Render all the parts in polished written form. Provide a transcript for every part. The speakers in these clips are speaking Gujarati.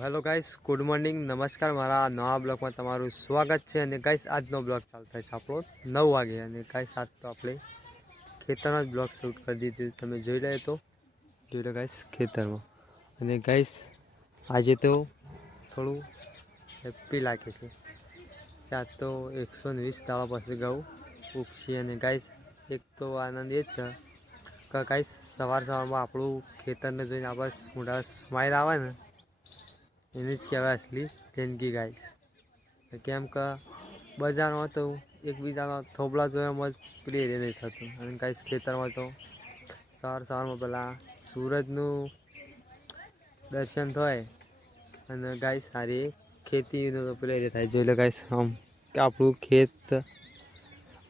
હેલો ગાઈસ, ગુડ મોર્નિંગ, નમસ્કાર. મારા નવા બ્લોગમાં તમારું સ્વાગત છે. અને ગાઈસ આજનો બ્લોગ ચાલુ થાય છે આપણો 9 વાગે. અને ગાઈસ આજ તો આપણે ખેતરમાં જ બ્લોગ શૂટ કરી દીધું. તમે જોઈ લો ગાઈસ ખેતરમાં. અને ગાઈસ આજે તો થોડું હેપ્પી લાગે છે કે આજ તો 120 દાવા પછી ગયું ઉગશી. અને ગાઈસ એક તો આનંદ એ જ છે કે ગાઈસ સવારમાં આપણું ખેતરને જોઈને આપણે મોઢા સ્માઈલ આવે ને, એની જ કહેવાય અસલી જિંદગી ગાઈસ. કેમ કે બજારમાં તો એકબીજાના થોબલા જોવામાં જ પ્રિય નહીં થતું. અને ગાઈસ ખેતરમાં તો સવારમાં પેલા સૂરજનું દર્શન થાય. અને ગાઈસ સારી ખેતીનો પ્રેર થાય. જોઈ લો ગાઈસ આમ કે આપણું ખેત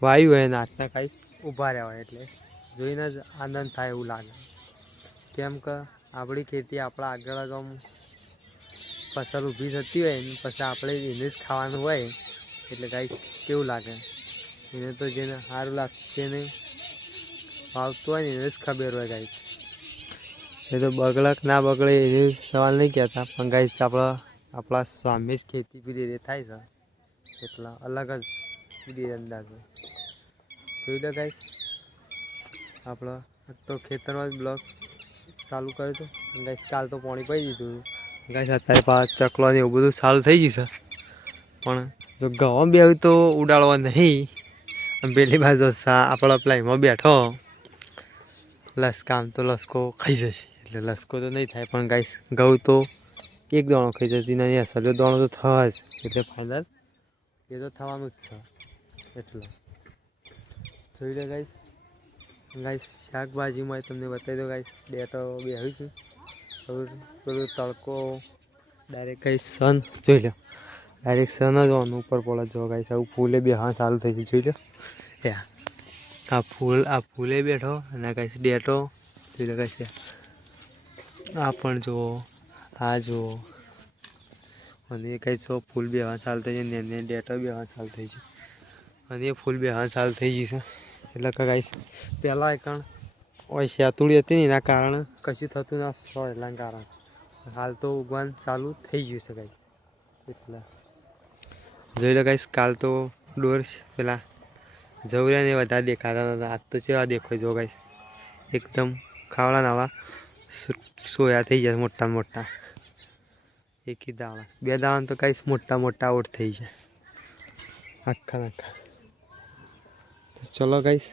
વાયુ હોય ને આજના ગાઈસ ઊભા રહ્યા હોય એટલે જોઈને જ આનંદ થાય એવું લાગે. કેમ કે આપણી ખેતી આપણા આગળ જ આમ ફસલ ઊભી થતી હોય ને પછી આપણે એને જ ખાવાનું હોય એટલે ગાઈસ કેવું લાગે. એને તો જેને સારું લાગશે ને ભાવતું હોય ને એને જ ખબર હોય ગાઈસ. એ તો બગડક ના બગડે એની સવાલ નહીં કહેતા, પણ ગાઈસ આપણા સામે જ ખેતી પીધી થાય છે એટલા અલગ જ પીધી અંદાજ હોય. જોઈ લો ગાઈસ આપણે તો ખેતરમાં જ બ્લોગ ચાલુ કર્યું હતું. ગાઈસ કાલ તો પાણી પડી દીધું ગાઈસ. અત્યારે ચકલો ને એવું બધું સારું થઈ જશે, પણ જો ઘઉં બેહું તો ઉડાડવા નહીં. પેલી બાજુ આપણો પ્લાયમાં બેઠો લસકામ તો લસકો ખાઈ જશે. એટલે લસકો તો નહીં થાય, પણ ગાઈસ ઘઉં તો એક દાણો ખાઈ જતી નહીં, અસલો દાણો તો થવા જ. એટલે ફાઇનલ એ તો થવાનું જ છે. એટલે જોઈ લો ગાઈસ શાકભાજીમાં તમને બતાવી દો ગાઈસ. ડેટો બેહું છું પેલું તડકો ડાયરેક્ટ ગાઈસ સન જોઈ લો. ડાયરેક્ટ સન જ ઓન ઉપર પડે જો ગાઈસ. આવું ફૂલે બેહવા સારું થઈ ગયું. જોઈ લો આ ફૂલે બેઠો અને ગાઈસ ડેટો જોઈ લો ગાઈસ. આ પણ જુઓ, આ જુઓ. અને એ કંઈ છો ફૂલ બેહવા ચાલુ થઈ જાય ને ડેટો બેહવા ચાલુ થઈ જાય. અને એ ફૂલ બેહવા ચાલુ થઈ જશે. એટલે કે ગાઈસ પહેલાં એકણ ઓય શેતુડી હતી ને એના કારણે કશું થતું ના હોય. એટલાને કારણે હાલ તો ઉગવાનું ચાલુ થઈ ગયું છે ગાઈસ. એટલે જોઈ લો ગાઈસ કાલ તો ડોર પેલા જવરિયાને વધારે દેખાતા હતા. આજ તો કેવા દેખાય જો ગાઈસ. એકદમ ખાવડા નાવા સોયા થઈ જાય મોટા મોટા. એકી દાણા બે દાણા તો ગાઈસ મોટા આઉટ થઈ જાય આખા. ચલો ગાઈસ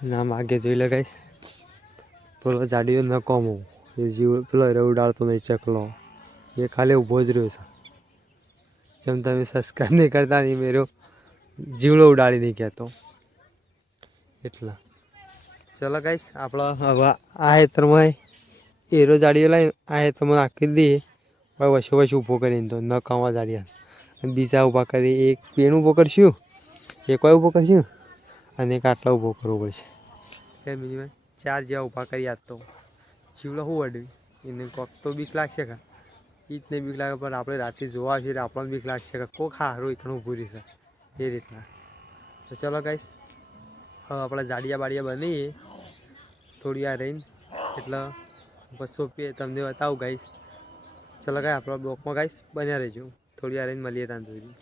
ના માગે જોઈ લો ગાઈસ. પેલો જાડીઓ ન કોમો એ જીવ પેલો ઉડાડતો નહીં ચકલો, એ ખાલી ઊભો જ રહ્યો છે. જેમ તમે સબસ્ક્રાઈબ નહીં કરતા નહીં મેરો જીવડો ઉડાડી નહીં કહેતો. એટલા ચલો ગાઈસ આપણે હવે આ હેતરમાં એરો જાડીઓ લાવીને આ હેતરમાં નાખી દઈએ. વચ્ચે ઊભો કરીને તો ન કવા જાડિયા અને બીજા ઊભા કરી એક પેન ઊભો કરશું, એક વાર ઊભો કરશું અને એક આટલા ઊભો કરવો પડશે. એટલે મિનિમમ 4 જેવા ઊભા કરી. આજ તો જીવડો શું વળ્યું એને કોક તો બીક લાગશે કે એ જ નહીં બીક લાગે, પણ આપણે રાતે જોવા આવીએ એટલે આપણને બીક લાગશે કે કોક સારું એકનું ઊભું રહેશે એ રીતના. તો ચલો ગાઈસ હવે આપણે જાડિયા બાડિયા બનીએ થોડી વાર રહીને. એટલે બસો તમને બતાવું ગાઈસ. ચલો ગાઈસ આપણા બ્લોકમાં ગાઈસ બન્યા રહેજો. થોડી વાર રહીને મળીએ ત્યાં જોઈ.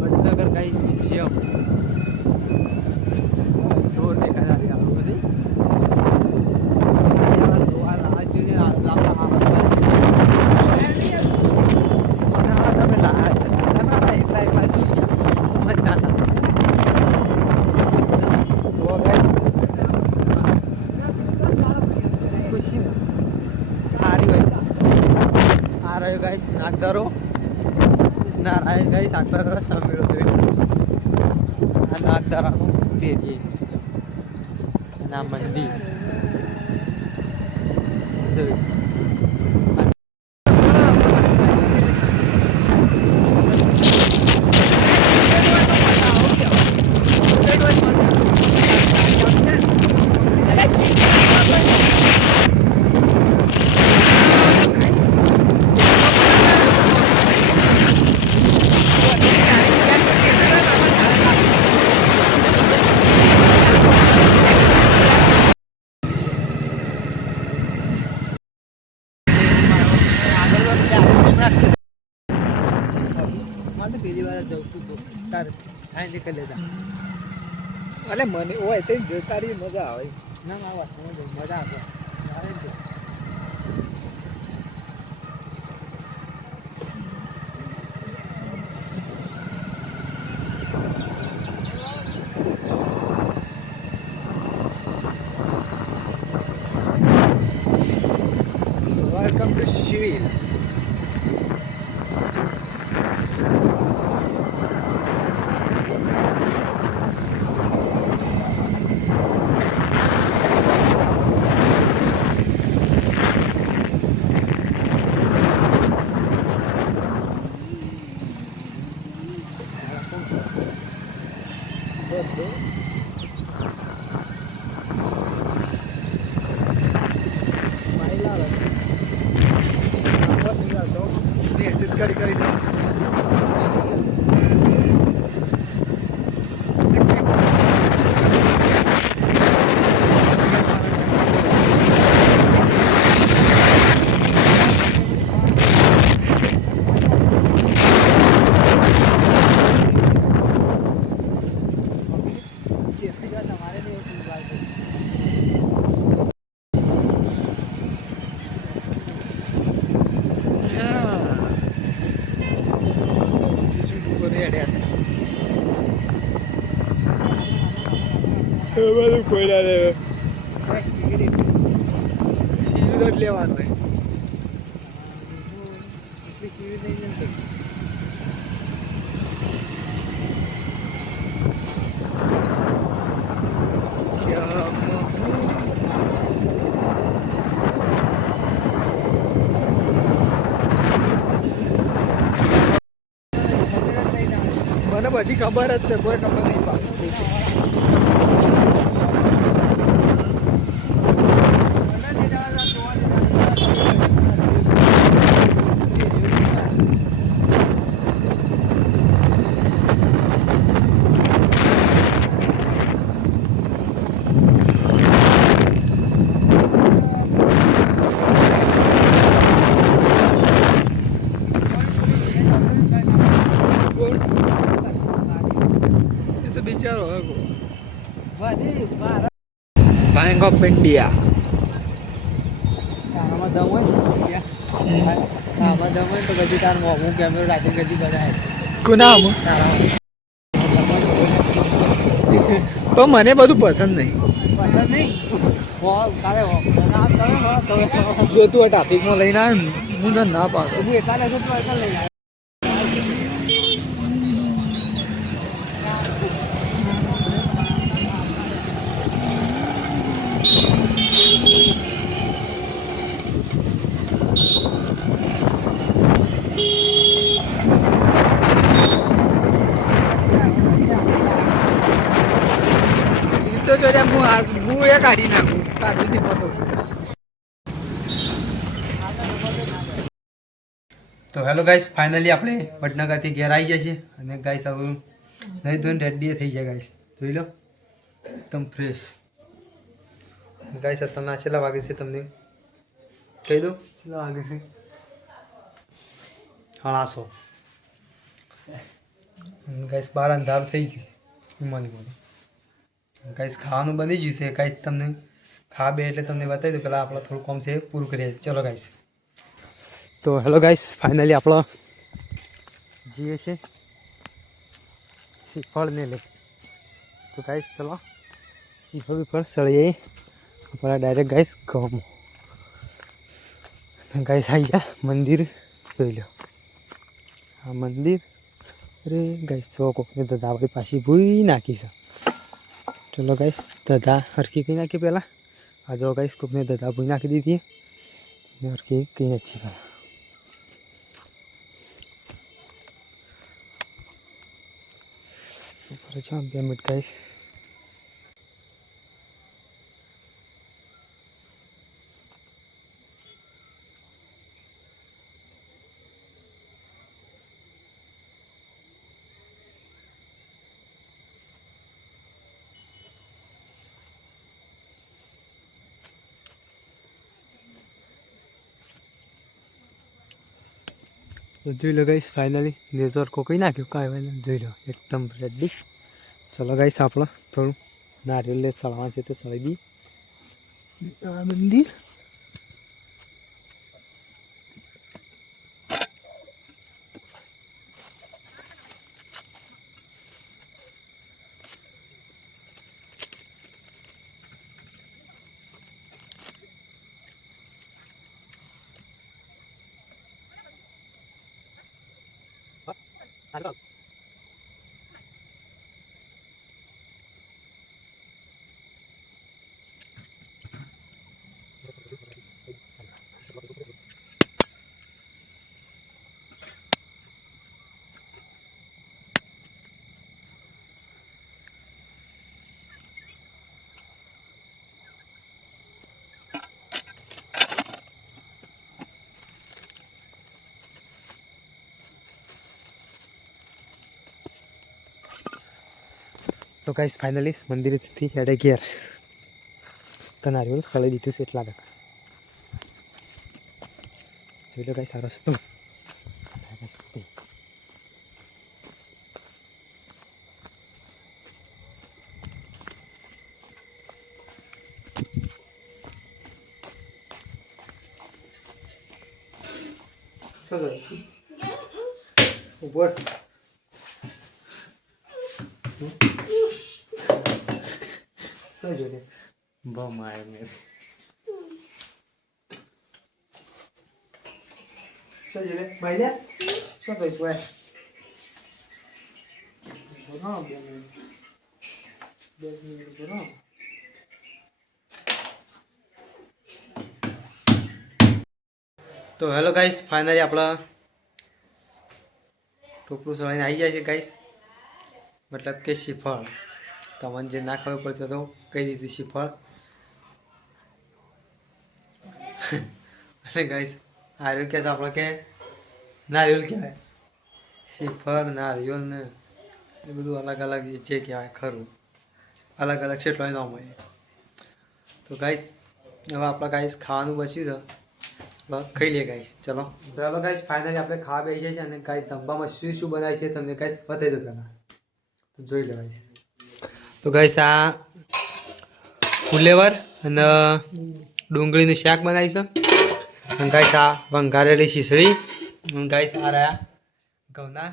વડનગર ગાઈસ મ્યુઝિયમ જોર દેખાય છે આવું બધી જોવા લાજ જોઈએ આપણા ગાઈસ નાગદારો નારાયણ ગાઈસ નાગદારો સાંભળ્યો છે આ નાગદારાનું તેરી અને આ મંદિર પહેલી વાર જવું તું તાર આ નીકળી લેતા અલે મને હોય તો જતા રહી મજા આવે ના ના વાત મજા આવે વેલકમ ટુ સિવિલ બધું કોઈ ના લે શિવિર જ લેવાનું હોય મને બધી ખબર જ છે કોઈ ખબર નહીં પાડે बैंक ऑफ इंडिया આમાં દમ હોય આમાં દમ હોય તો પછી તાર હું કેમેરો રાખીને કદી બનાવે કોનામ તો મને બધું પસંદ નહીં જો તું ટ્રાફિકમાં લઈને આવે હું તને ના પાડું હું એટલા લેજો તું એટલા લઈને તો જો હું એ કાઢી નાખું કાઢું છે તો હેલો ગાઈસ ફાઇનલી આપણે વડનગરથી ઘેર આવી જશે અને ગાઈસ હવે નહીં ધોઈને રેડી થઈ જાય ગાઈસ જોઈ લો એકદમ ફ્રેશ ગાઈસ અત્યારના છેલ્લા વાગે છે તમને કહી દો છેલ્લા વાગે છે 600 ગાઈસ 12 અંધારું થઈ ગયું મને ગાઈસ ખાવાનું બની ગયું છે ગાઈસ તમને ખા બે એટલે તમને બતાવી દઉં પહેલાં આપણે થોડું કામ છે પૂરું કરીએ ચલો ગાઈસ તો હેલો ગાઈસ ફાઇનલી આપણો જઈએ છે શ્રીફળને લઈ તો ગાઈસ ચલો શ્રીફળ વિફળ સળીએ આપણા ડાયરેક્ટ ગાઈસ ઘઉં ગાઈસ આવી ગયા મંદિર જોઈ લો આ મંદિર અરે ગાઈસ સો કોકને દધા આપણી પાછી ભૂઈ નાખી છે ચલો ગાઈસ દધા હરખી કઈ નાખી પહેલાં આ જો ગાઈસ કોકને દધા ભૂઈ નાખી દીધી ને હરખી કઈ નથી પહેલાં ઉપર છે 2 મિનિટ ગાઈસ જોઈ લો ગાઈસ ફાઇનલી નેટવર્ક કોઈ નાખ્યું કાંઈ જોઈ લો એકદમ રેડી ચલો ગાઈસ આપણે થોડું નારિયેળ લે સળવા છે તો સળી દી આ મંદિર તો ગાઈસ ફાઇનલી મંદિરેથી હેડે ઘેર નારિયેળ સળી દીધું છે એટલા તક જોઈ લો ગાઈસ આ રસ્તો ઉપર बम आए मेरे sao vậy đấy mày nhé sao vậy quê nó તો હેલો ગાઈસ ફાઇનલી આપણા ટોપરું સળીને આવી જાય છે ગાઈસ મતલબ કે શ્રીફળ તમને જે ના ખબર પડતો તો કહી દીધું શ્રીફળ અને ગાઈસ નારિયેળ કે આપણે કે નારિયેળ કહેવાય શ્રીફળ નારિયેળ ને એ બધું અલગ અલગ જે કહેવાય ખરું અલગ અલગ કેટલો નામ હોય તો ગાઈસ હવે આપણે ગાઈસ ખાવાનું બચ્યું છે ખાઈ લઈએ ગાઈસ ચલો ચાલો ગાઈસ ફાઇનલી આપણે ખાવા બેસી જાય છે અને ગાઈસ જમવામાં શું શું બનાવે છે તમને ગાઈસ બતાવી દો પહેલાં તો જોઈ લો ગાઈસ તો ગાઈસ આ ફુલેવર અને ડુંગળીનું શાક બનાવી છે અને ગાઈસ આ વંઘારેલી શીસડી અને ગાઈસ આ રહ્યા ઘઉંના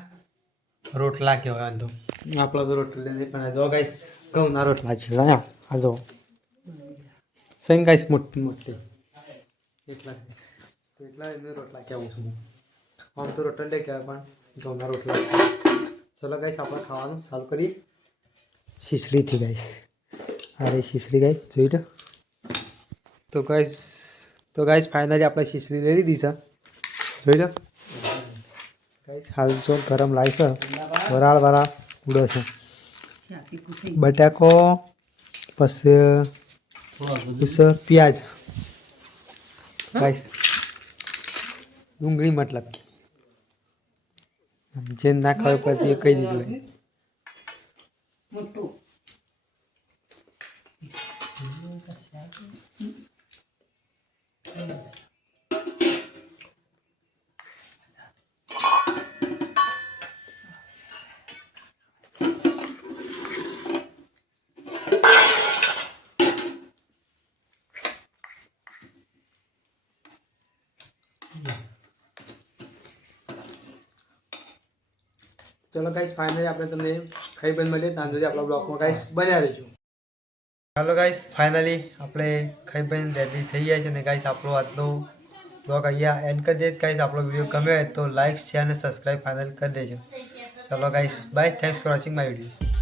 રોટલા કહેવાય આંધો આપણે તો રોટલી નહીં પણ જો ગાઈસ ઘઉંના રોટલા છે આ જો સેમ ગાઈસ મોટી મોટી એટલા તો એટલા એમને રોટલા કહેવું છું આમ તો રોટલી કહેવાય પણ ઘઉંના રોટલા ચલો ગાઈસ આપણે ખાવાનું ચાલુ કરીએ શીસડીથી ગાઈસ અરે શીસડી ગાઈસ જોઈ લો તો ગાઈસ ફાઇનલી આપણે શીસડી લઈ લીધી છે જોઈ લો ગાઈસ હાલ જો ગરમ લાવી છે વરાળ ઉડે છે બટાકો પછી પ્યાજ ગાઈસ ડુંગળી મતલબ જે ના ખબર પડતી એ કહી દીધું મોટું ચલો ગાઈસ ફાઇનલી આપણે તમને ખાઈ બંધ મળીએ ત્યાં સુધી આપણા બ્લોગમાં ગાઈસ બન્યા રહેજો. ચાલો ગાઈસ ફાઇનલી આપણે ખાઈ બંધ રેડી થઈ ગયા છે અને ગાઈસ આપણો આજનો બ્લોગ અહીંયા એન્ડ કરી દઈએ. ગાઈસ આપણો વિડીયો ગમ્યો હોય તો લાઈક શેર અને સબસ્ક્રાઈબ ફાઇનલ કરી દેજો. ચલો guys by. Thanks for watching my videos.